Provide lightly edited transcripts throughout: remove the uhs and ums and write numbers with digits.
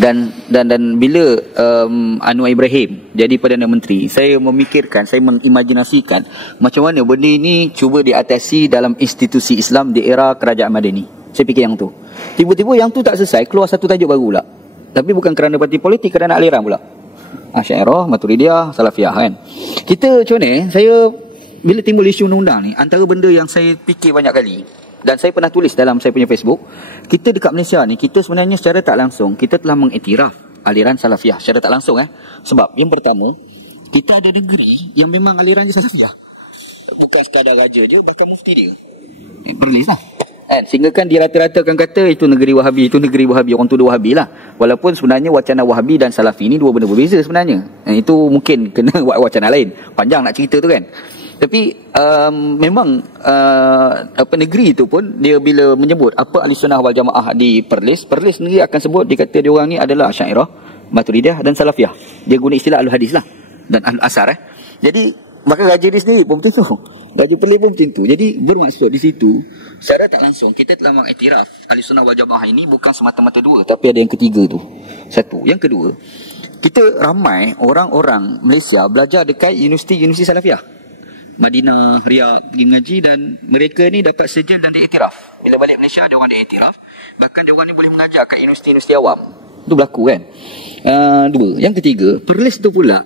Dan bila Anwar Ibrahim jadi Perdana Menteri, saya memikirkan, saya mengimajinasikan macam mana benda ini cuba diatasi dalam institusi Islam di era Kerajaan Madani. Saya fikir yang tu. Tiba-tiba yang tu tak selesai, keluar satu tajuk baru pula. Tapi bukan kerana parti politik, kerana aliran pula. Asy'ariyah, Maturidiyah, Salafiyah kan. Kita macam mana, saya bila timbul isu undang-undang ni, antara benda yang saya fikir banyak kali dan saya pernah tulis dalam saya punya Facebook, kita dekat Malaysia ni, kita sebenarnya secara tak langsung, kita telah mengiktiraf aliran Salafiyah secara tak langsung. Sebab yang pertama, kita ada negeri yang memang aliran je Salafiyah. Bukan sekadar raja je, bahkan mufti dia Perlis lah. Sehingga kan dirata-ratakan kata itu negeri Wahabi, itu negeri Wahabi, orang tuduh Wahabi lah. Walaupun sebenarnya wacana Wahabi dan Salafi ni dua benda berbeza sebenarnya. Itu mungkin kena wacana lain. Panjang nak cerita tu kan. Tapi memang negeri itu pun dia bila menyebut apa Ahlussunnah wal Jamaah di Perlis sendiri akan sebut, dia kata dia orang ni adalah Asy'ariyah, Maturidiyah dan Salafiyah. Dia guna istilah Ahlul Hadis lah dan Ahlul Asar. Jadi maka raja dia sendiri pun tentu, raja Perlis pun tentu. Jadi bermaksud di situ secara tak langsung kita telah mengiktiraf Ahlussunnah wal Jamaah ini bukan semata-mata dua, tapi ada yang ketiga tu. Satu, yang kedua, kita ramai orang-orang Malaysia belajar dekat universiti Salafiyah, Madinah, Riyadh, pergi ngaji, dan mereka ni dapat sijil dan diiktiraf. Bila balik Malaysia, dia orang diiktiraf. Bahkan dia orang ni boleh mengajar kat universiti-universiti awam. Itu berlaku kan. Dua. Yang ketiga, Perlis tu pula,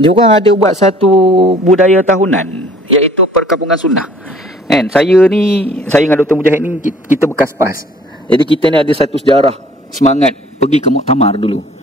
dia orang ada buat satu budaya tahunan, iaitu perkampungan sunnah. Saya dengan Dr. Mujahid ni, kita bekas PAS. Jadi kita ni ada satu sejarah semangat pergi ke muktamar dulu.